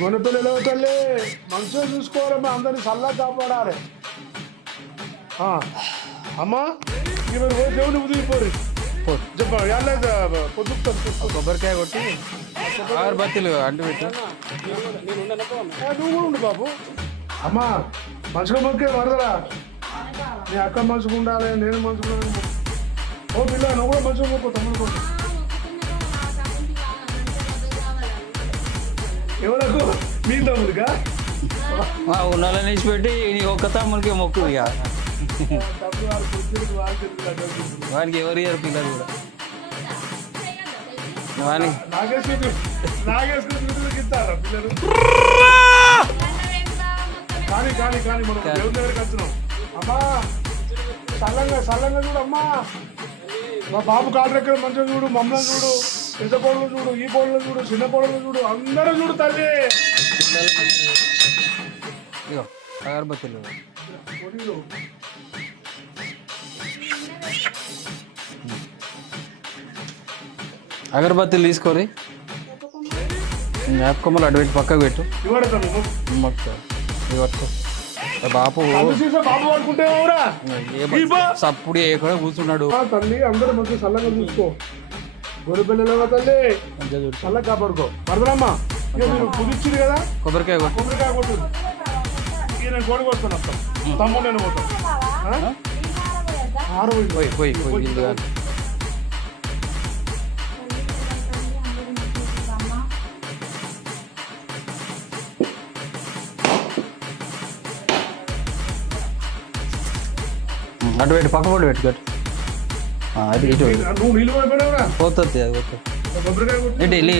గొనపిల్లలు తల్లి మంచిగా చూసుకోవాలమ్మా, అందరినీ చల్లగా కాపాడాలి. అమ్మా ఇక మీరు పోయి దేవుని ఉదిగిపోరు పొద్దుతాను. కొబ్బరికాయ కొట్టి అగరబత్తీలు అంటు పెట్టి నువ్వు కూడా ఉండు బాబు. అమ్మా మంచిగా మొక్కే వరదరా, నీ అక్క మంచిగా ఉండాలి, నేను మంచిగా ఉండాలి. ఓ పిల్ల నువ్వు కూడా మంచిగా మొక్కు తమ్ముడు కోసం. ఎవరకు మీ తమ్ముడిగా ఉన్నోళ్ళని పెట్టి నీ ఒక్క తమ్మునికి మొక్కు. ఇక వానికి ఎవరు ఇయ్యారు పిల్లలు కూడా. నాగేశ్వరిస్తారా పిల్లలు? కానీ కానీ కానీ మనం దేవుని దగ్గరికి వచ్చినాం. అమ్మా చల్లంగా చల్లంగా చూడు అమ్మా. మా బాబు కాళ్ళ దగ్గర మంచిగా చూడు, మమ్మల్ని చూడు, పెద్ద కోడలు చూడు, ఈ కోడలు చూడు, చిన్న కోడలు చూడు, అందరూ చూడు తల్లి. అగరబత్తీలు అగరబత్తీలు తీసుకొని జ్ఞాపకమ్మలు అటు పెట్టి పక్కకు పెట్టు. పట్టుకో బాపు సప్పుడు ఎక్కడ కూర్చున్నాడు. తల్లి అందరూ మంచిగా చల్లగా చూసుకో. గొర్రె పిల్లలు తల్లి చల్లగా కాపాడుకో. వరదలమ్మా మీరు కుదిర్చింది కదా, కొబ్బరికాయ కొబ్బరికాయ కొట్టు. నేను గోడ కొడుతాను వస్తాను, తమ్ముడు నేను పోతాను. పోయి పోయి పోయి అటు పెట్టి పక్క పడి పెట్టు. అది ఇటు పోతుంది, అది పోతుంది. ఇటు వెళ్ళి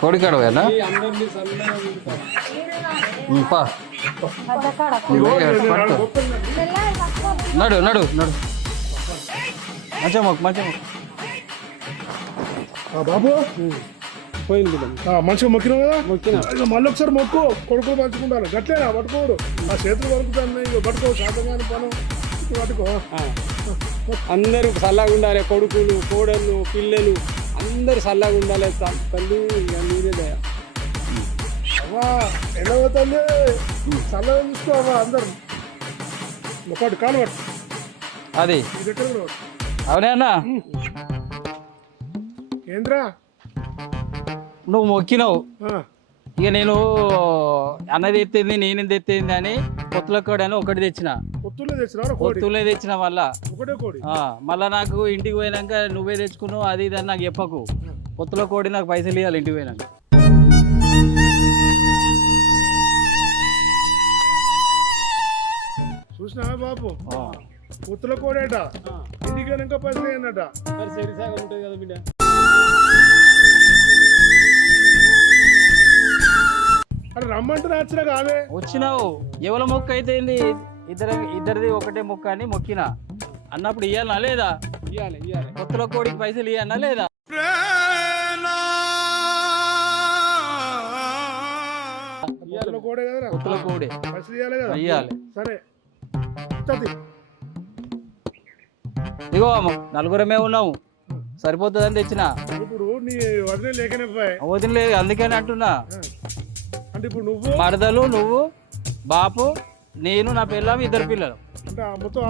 కోడికాడ పోయాలా పా. నడు నడు నడు మంచిగా మొక్కు మంచిగా బాబు పోయింది. మంచిగా మొక్కినావు కదా, మొక్కిన మళ్ళీ ఒకసారి మొక్కు. కొడుకులు పంచుకుంటాను గట్లేనా పట్టుకోడు. ఆ చేతులు వరుకుతాను, ఇక పట్టుకో. శాతగాని పను పట్టుకో. అందరూ చల్లగా ఉండాలి, కొడుకులు కోడళ్ళు పిల్లలు అందరు చల్లగా ఉండాలి. తల్లి ఇక నీరే దయ. ఎలా పోతుంది చల్లగా చూసుకోవా అందరు. ఒకటి కాలు పట్టు అది దగ్గర. అవునే అన్న, ఏంద్రా నువ్వు మొక్కినావు. ఇక నేను అన్నది ఎత్తింది నేనేది ఎత్తింది అని పొత్తులకోడి అని ఒకటి తెచ్చిన. పొత్తులే తెచ్చిన మళ్ళా నాకు ఇంటికి పోయినాక నువ్వే తెచ్చుకున్నావు అది ఇది అని నాకు చెప్పకు. పొత్తుల కోడి నాకు పైసలు ఇవ్వాలి ఇంటికి పోయినాక. చూసినా బాబు, పొత్తుల కోడేట ఇంటికి పోయినాక పైసలు అన్నట. ఉంటుంది కదా బిడ్డ. అక్కడ రమ్మంటే నచ్చిన కాదే వచ్చినావు. ఎవరి మొక్క అయితే ఇద్దరిది ఒకటే మొక్క అని మొక్కిన అన్నప్పుడు ఇవ్వాలనా లేదా? ఇవ్వాలి ఇవ్వాలి. పొత్తుల కోడికి పైసలు ఇవ్వనా లేదా? పొత్తుల కోడి ఇవ్వాలి. సరే ఇగో నలుగురమే ఉన్నాము, సరిపోతుందని తెచ్చిన. ఇప్పుడు నీ వదిన లేకనే వదిన లేదు అందుకని అంటున్నా. అంటే ఇప్పుడు నువ్వు మరదలు, నువ్వు, బాపు, నేను, నా పిల్లలు, ఇద్దరు పిల్లలు, అంటే మొత్తం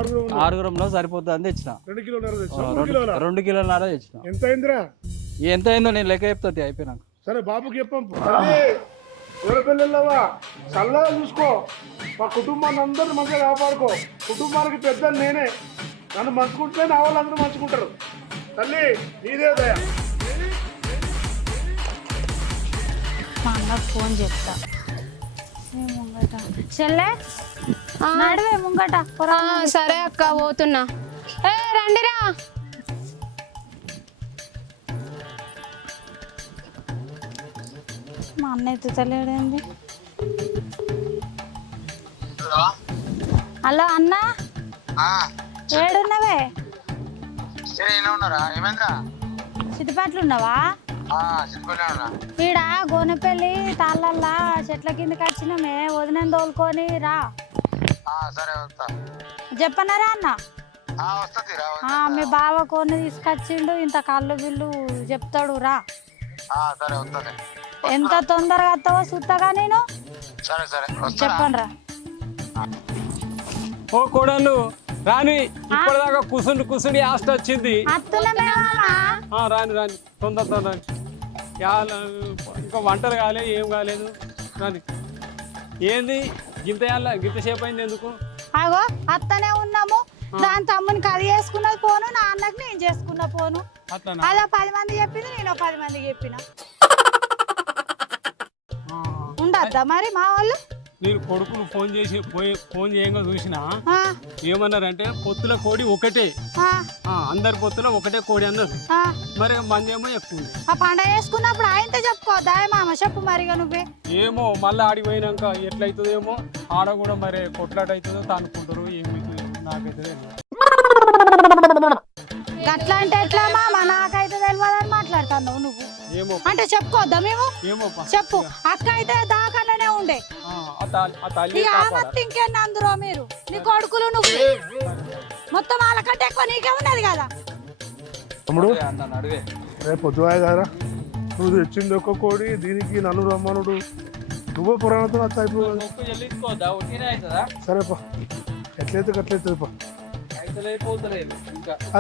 ఆరుగురంలో సరిపోతుందని తెచ్చిన. 2 కిలోన్నర తెచ్చిన. 2 కిలోన్నర తెచ్చిన. ఎంత అయిందిరా? ఎంత అయిందో నేను లెక్క చెప్తుంది అయిపోయినాక. సరే బాబుకి చెప్పాం. పిల్లలవా చల్లగా చూసుకో. మా కుటుంబాన్ని అందరూ మంచిగా కాపాడుకో. కుటుంబానికి పెద్ద నేనే. నన్ను మంచుకుంటే నా వాళ్ళు అందరూ మంచుకుంటారు. తల్లి నీదే దయ. మా అన్నకు ఫోన్ చెప్తా. చెల్లె నడువే ముంగట. సరే అక్క పోతున్నా. రండిరా. మా అన్న ఎత్తుతలేడేంది? హలో అన్న, ఏడున్నవే? సిద్దిపేటలు ఉన్నావా? ఈడ గోనెపల్లి తాళ్ళల్లా చెట్ల కిందకి వచ్చినామే, వదిన తోలుకొని రా. చెప్పన్నారా అన్న? మీ బావ కొన్ని తీసుకొచ్చిండు, ఇంత కళ్ళు బిల్లు చెప్తాడు రా. ఎంత తొందరగా వస్తావో చూస్తాగా నేను. చెప్పండి రా. ఓ కోడళ్ళు రాని, ఇప్పటిదాకా కుసుండి ఆస్ట్ వచ్చింది. రాని రాని తొందర రాని. ఇంకా వంటలు కాలేదు, ఏం కాలేదు. రాని ఏంది గింత సేపు అయింది ఎందుకు? అగో అత్తనే ఉన్నాము. దాని తమ్మునికి అది చేసుకున్నది పోను, నా అన్నకి నేను చేసుకున్న పోను. అలా 10 మంది చెప్పింది, నేను 10 మందికి చెప్పిన. ఉండద్దా మరి మా వాళ్ళు? నేను కొడుకులు ఫోన్ చేయంగా చూసినా ఏమన్నారంటే పొత్తుల కోడి ఒకటే, అందరి పొత్తుల ఒకటే కోడి అన్నారు. మరి మంది ఏమో ఎక్కువ. ఆ పండగ చేసుకున్నప్పుడు ఆయనతో చెప్పుకోవద్దా మామ? చెప్పు మరిగా నువ్వే. ఏమో మళ్ళీ ఆడికి పోయినాక ఎట్లయితుందేమో, ఆడ కూడా మరి కొట్లాట అవుతుందో తానుకుంటారు, ఏమవుతుందో నాకైతే. అట్లా అంటే ఎట్లా మామ? నాకైతే తెలియదని మాట్లాడుతున్నావు నువ్వు. అంటే చెప్పుకోవద్దా మేము? చెప్పు. అక్క అయితే దాకానే ఉండే ఇంకేనా అందరూ మీరు, నీ కొడుకులు నువ్వు మొత్తం వాళ్ళకంటే ఎక్కువ నీకే ఉన్నది కదా. తమ్ముడు రేపు పొద్దుగారా నువ్వు తెచ్చింది ఒక్క కోడి, దీనికి నన్ను రమ్మనుడు, నువ్వు పురాణతో నచ్చ అయిపోయింది. సరేపా, ఎట్లయితే అట్లయితుంది పా.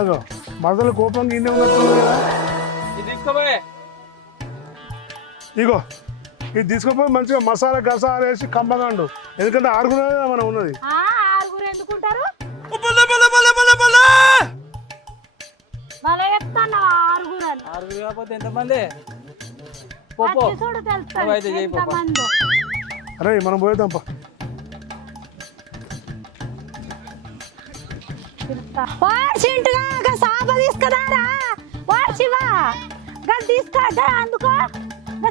అదో మరదలు కోపంగా ఇన్నే ఉన్నట్టుంది కదా. ఇగో ఇది తీసుకుపోయి మంచిగా మసాలా గసాలు వేసి కంపగాండు, ఎందుకంటే 6 మనం ఉన్నది. 6 ఎందుకుంటారు? కాకపోతే ఎంతమంది? అరే మనం పోయేద్దాంపా. సాప తీసుకురారా శివా, తీసుకో అందుకో.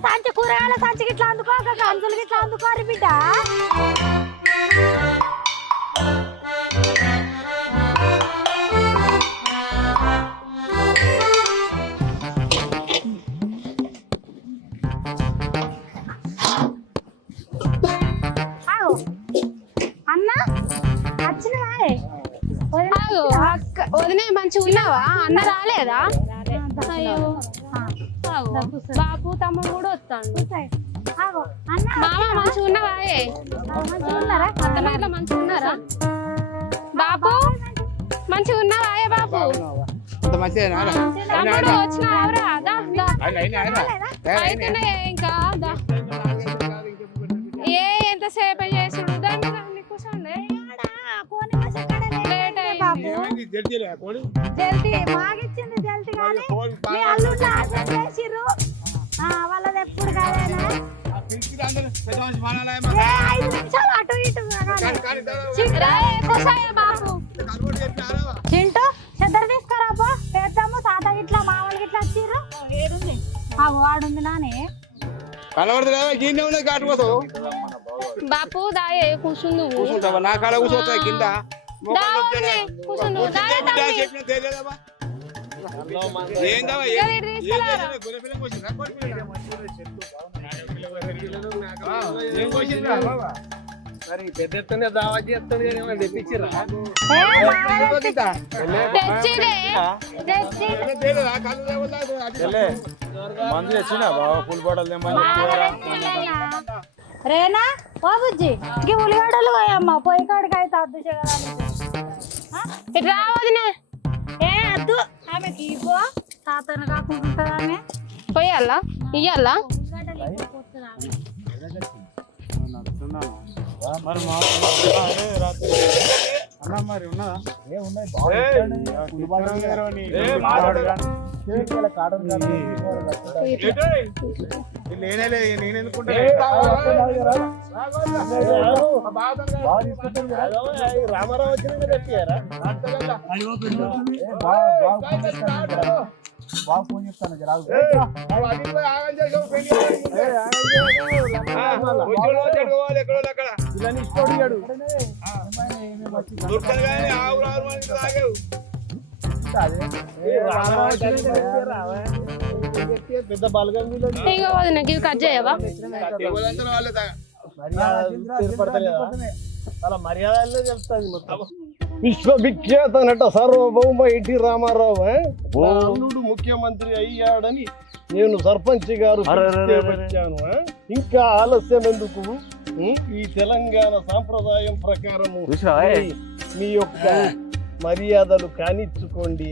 సంచి కూరగాయల సంచికి ఇట్లా అందుకో, కంచులకి ఇట్లా అందుకోరు బిడ్డ. అన్న వచ్చినవా? వదిన మంచిగా ఉన్నావా? అన్న రాలేదా? అయ్యో బాపు తమ్ముడు కూడా వస్తాను. మామ మంచిగా ఉన్నావా? అత్తమాటలో మంచిగా ఉన్నారా? బాపు మంచిగా ఉన్నావా? బాపు తమ్ముడు వచ్చినావురా? అయితేనే ఇంకా ఎంతసేపు చేసుడు దాన్ని కూర్చోండి. లేట్ వాళ్ళది ఎప్పుడు కాదేనా 5 నిమిషాలు అటు ఇటు. చింటూ చెద్దరు తీసుకురాపో, పెద్దాము తాత ఇట్లా మామూలుగా ఇట్లా వచ్చిర్రు. ఏడుంది వాడుంది నానే బాపు దాయే కూర్చుందు. నా కాడ కూర్చోతాయి కింద. పెద్ద ఎత్తున దావా చేస్తాడు తెప్పించిరా? మందు తెచ్చినా బాబా పుల్ బాటలు రేనా ఓ బుజ్జి ఇంక ఉల్లిగడ్డలు పోయమ్మ పొయ్యి కాడికి అయితే అద్దు రావదినే. ఏ అద్దు ఆమెకి ఇవ్వో తాతను కాకుండా ఆమె పోయాలా ఇయ్యాలా? మరి మరి ఉన్నదా రామారావు వచ్చిన బాగా ఫోన్ చేస్తాను పెద్ద బలగం ఇగో వదిన ఇవి కట్ చేయవా అలా మర్యాదల్లో చెప్తాది మొత్తం విశ్వవిఖ్యాత నట సార్వభౌమ ఎన్టీ రామారావు అల్లుడు ముఖ్యమంత్రి అయ్యాడని నేను సర్పంచ్ గారు వచ్చాను ఇంకా ఆలస్యం ఎందుకు ఈ తెలంగాణ సాంప్రదాయం ప్రకారము మీ యొక్క మర్యాదలు కానిచ్చుకోండి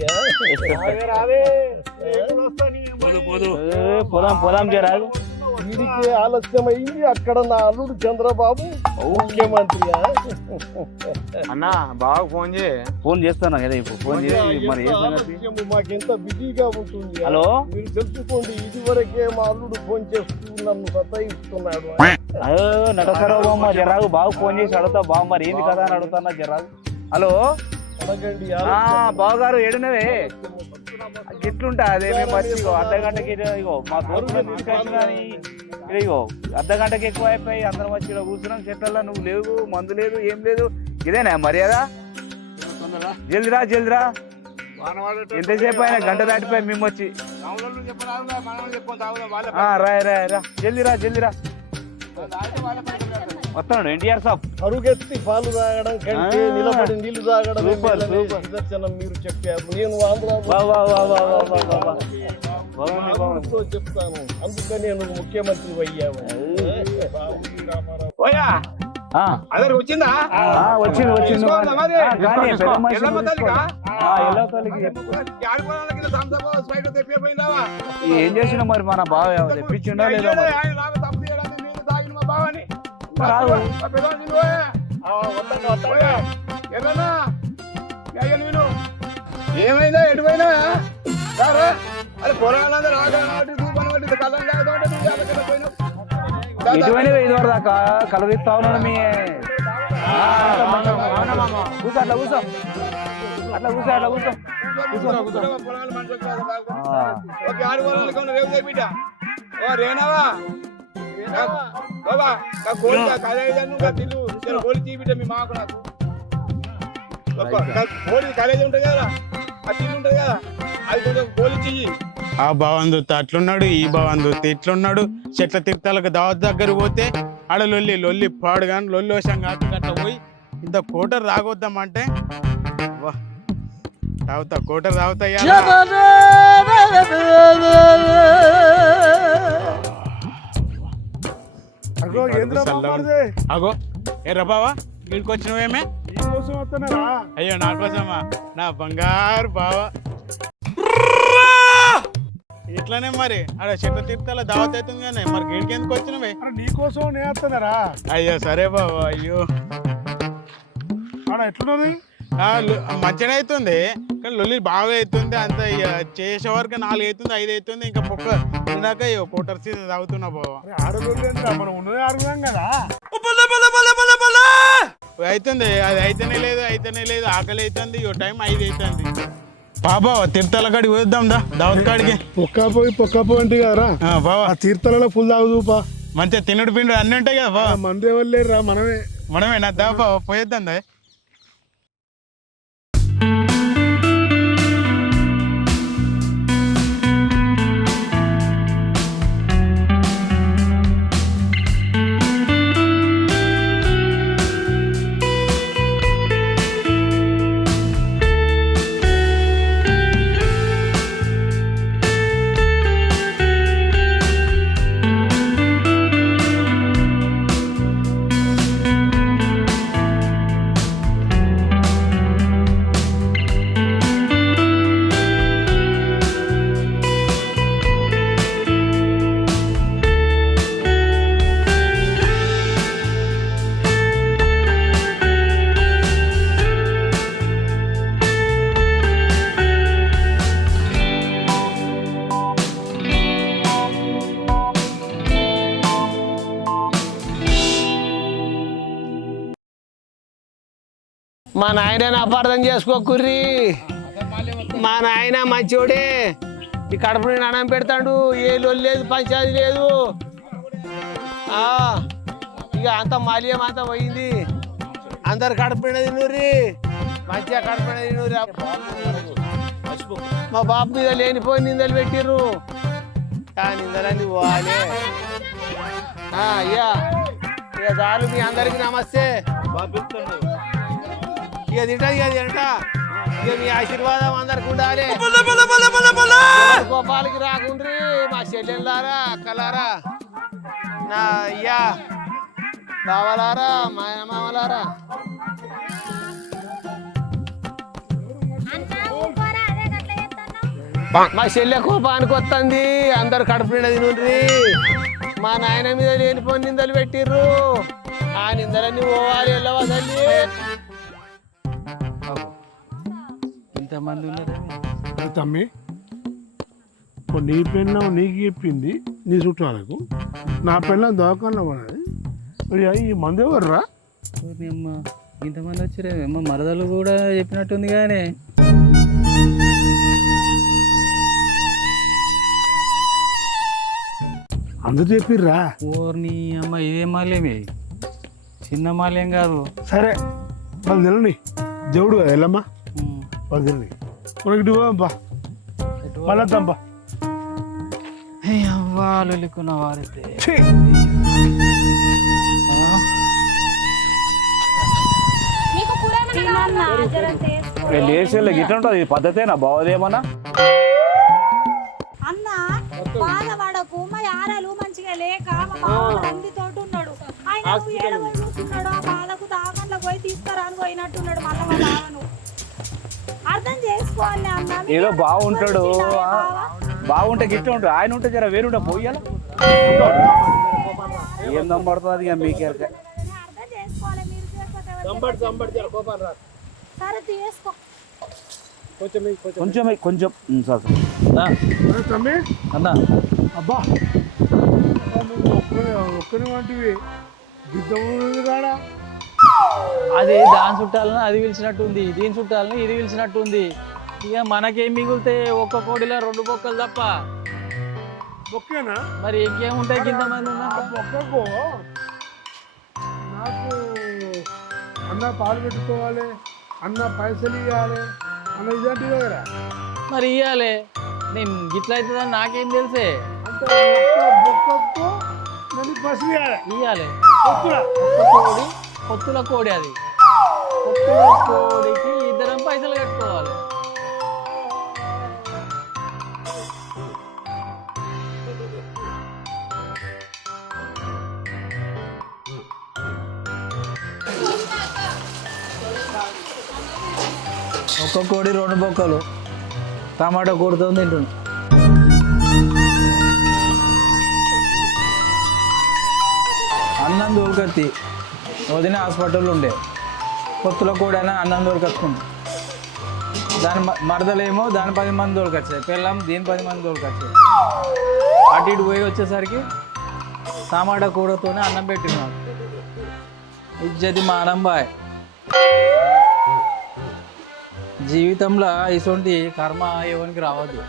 వీడికి ఆలస్యమైంది అక్కడ నా అల్లుడు చంద్రబాబు ముఖ్యమంత్రి అన్నా బాగా ఫోన్ చేస్తాను కదా ఇప్పుడు ఫోన్ చేసి మరి మాకెంత బిజీగా ఉంటుంది హలో మీరు తెలుసుకోండి ఇది వరకే మా అల్లుడు ఫోన్ చేస్తూ నన్ను సతాయిస్తున్నాడు అయ్యో నటసరవమ్మ జరాగు బాగా ఫోన్ చేసి అడుగుతా బాగా మరి ఏంది కదా అని అడుగుతానా జరాగు హలో అడగండి బావగారు ఏడునవే గిట్లుంటా అదే మేము వచ్చి అర్ధ గంటకి ఇగో మా దోస్తులు తీసుకొచ్చిన కానీ ఇగో అర్ధ గంటకి ఎక్కువ అయిపోయి అందరం వచ్చి ఇక్కడ కూర్చున్నాం చెట్లలో నువ్వు లేవు మందు లేదు ఏం లేదు ఇదేనా మర్యాద జల్దిరా జల్దిరా ఎంతసేపు అయినా గంట దాటిపోయి మేము వచ్చి రాయ్ రాయ్ రా జల్దిరా జల్దిరా వస్తున్నాడు ఎన్టీఆర్ సాబ్ అరుగెత్తి పాలు తాగడం కంటే నిలబడి నీళ్లు తాగడం నిదర్శనం మీరు చెప్పారు నేను ఆంధ్రతో చెప్తాను అందుకని నువ్వు ముఖ్యమంత్రి అయ్యావు అందరికి వచ్చిందా వచ్చింది వచ్చింది ఏం చేసినా మరి మన బావ తెప్పించిండో లేదో ఏమైందా ఎటుపోయినా అరే పొరాలందరూ ఎటువంటి ఇది వరకు దాకా కలరిస్తా ఉన్నాడు మీ కూర్చో అట్లా కూర్చో అట్లా కూర్చో అట్లా కూర్చో రేనావా బాబా కోడి తీపిట మీ మాకు నాకు కోడి కాలేజీ ఉంటుంది కదా ఆ తిల్లు ఉంటుంది కదా అది కొంచెం కోడి చెయ్యి ఆ భావం చూస్తే అట్లున్నాడు ఈ భావం చూస్తే ఇట్లున్నాడు చెట్ల తిరుతాలకు దావత్ దగ్గర పోతే ఆడ లొల్లి లొల్లి పాడు కానీ లొల్లి వశాం కాదు అట్లా పోయి ఇంత కోటర్ తాగొద్దామంటే తాగుతా కోటర్ తాగుతాయా అగో ఏ రబావా వీడికి వచ్చినవేమే అయ్యో నా కోసమా నా బంగారు బావా ఇట్లానే మరి ఆడ చెట్ల తిరుతాల దావత్ అవుతుంది కానీ మరి గేడికి ఎందుకు వచ్చినవే నీకోసం నేస్తున్నారా అయ్యో సరే బావా అయ్యో ఎట్లున్నది మంచిగా అవుతుంది కానీ లొల్లి బాగా అవుతుంది అంత చేసే వరకు 4 అవుతుంది 5 అవుతుంది ఇంకా పొక్క తిన్నాక కోటర్ సీజన్ తాగుతున్నా బావా మనం ఉన్నది అడుగుదాం కదా అవుతుంది అది అయితేనే లేదు ఆకలి అవుతుంది టైం 5 అవుతుంది బాబా తీర్థాల కాడికి పోద్దాం దా దావత్ కాడికి పొక్కపోయి అంటే కదరా బాబా తీర్థాలలో ఫుల్ తాగుదూపా మంచిగా తినుడు పిండు అన్నీ ఉంటాయి కదా బాబా మంది ఎవరు లేరురా మనమే నా దా బాబా పోయేద్దాం దా మా నాయన అపార్థం చేసుకోకుర్రి. మా నాయన మంచోడే, ఈ కడుపు నేను అన్నం పెడతాడు, ఏ లొల్లి లేదు, పంచాయతీ లేదు. ఇక అంత మాల్యం అంతా పోయింది. అందరు కడుపున తిన్నూరి, మంచిగా కడుపున తిన్నూరి. మా బాబు మీద లేనిపోయి నిందలు పెట్టిర్రు. నిందలన్నీ పోవాలి. అయ్యా ఇక చాలు, మీ అందరికి నమస్తే. ఇక తింటది ఇక తింట. ఇక మీ ఆశీర్వాదం అందరికి ఉండాలి. గోపాలకి రాకుండ్రి మా చెల్లెళ్ళారా, అక్కలారా, నా అయ్యా బావలారా, మా మామలారా. మా చెల్లె కోపానికి వస్తుంది. అందరు కడుపు నిండా తినుండ్రి. మా నాయన మీద లేనిపోని నిందలు పెట్టిర్రు. ఆ నిందలన్నీ పోవాలి. వెళ్ళవదండి. ఇంతమంది ఉన్నారు తమ్మి, నీ పెళ్ళ నీకు చెప్పింది నీ చుట్టాలకు, నా పెళ్ళ దవాఖానలో ఉన్నది. ఈ మందు ఎవర్రా? ఇంతమంది వచ్చారేమో, మరదలు కూడా చెప్పినట్టుంది కానీ. అందరు చెప్పిర్రా? ఓర్ని అమ్మ, ఇదే మాల్యమే, చిన్న మాల్యం కాదు. సరే వాళ్ళు తినండి, దేవుడు కదా వెళ్ళమ్మా, వాళ్ళు తినండి. మనకి బా మళ్ళా తంపా వాళ్ళు లెక్కున్న వారైతే లేచేళ్ళ గిట్ల ఉంటుంది. ఇది పద్ధతేనా? బావదేమన్నా అన్న బాధపడకు. మా యారాలు మంచిగా లేక మా మామ తండ్రితోటి ఉన్నాడు. ఆయన ఏడవై చూస్తున్నాడు. ఆ బాధకు దాకంట్లో పోయి తీసుకురాని పోయినట్టున్నాడు. మళ్ళీ మా బావను అర్థం చేసుకోవాలి అన్న. ఏదో బాగుంటాడు, బాగుంటే గిట్ల ఉంటాడు. ఆయన ఉంటే జర వేరుంటే పోయాల ఏం దమ్మడుతుంది ఇక మీకే. అర్థం చేసుకోవాలి. మీరు చేసుకోవాలి. సరే తీసుకో కొంచెం కొంచెం సార్ తమ్మి. అన్న అబ్బా ఒక్కని వంటివి గిద్ద కాడా? అది దాని చుట్టాలను అది పిలిచినట్టుంది, దీని చుట్టాలను ఇది పిలిచినట్టుంది. ఇక మనకేం మిగులుతాయి? ఒక్క కోడిలో 2 బొక్కలు తప్ప. బొక్కేనా? మరి ఇంకేముంటాయి? ఇంతమంది ఉన్నారు. బొక్కకు నాకు అన్న పాలు పెట్టుకోవాలి, అన్న పైసలు ఇవ్వాలి, అన్న ఇదంటే కదరా. మరి ఇవ్వాలి. నేను గిట్ల అవుతుందని నాకేం తెలిసే. అంటే బొక్కకు నేను పైసలు ఇవ్వాలి. ఇవ్వాలి. కోడి, పొత్తుల కోడి అది. పొత్తుల కోడికి 2 పైసలు కట్టుకోవాలి. ఒక్క కోడి 2 బొక్కలు, టమాటా కూరతో తింటుండు. అన్నం దోలుకత్తి వదిన హాస్పిటల్లో ఉండే. పొత్తుల కోడి అయినా అన్నం దోలుకొచ్చుకుంది. దాని మరదలేమో దాని 10 మంది దోలుకొచ్చాయి. పిల్లం దీని 10 మంది దోలుకొచ్చాయి. అటు ఇటు పోయి వచ్చేసరికి టమాటా కూరతోనే అన్నం పెట్టినాం. ఇజ్జతి మానం బాయ్. జీవితంలో ఇటువంటి కర్మ ఎవరికి రావద్దు.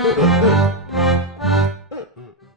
Thank you.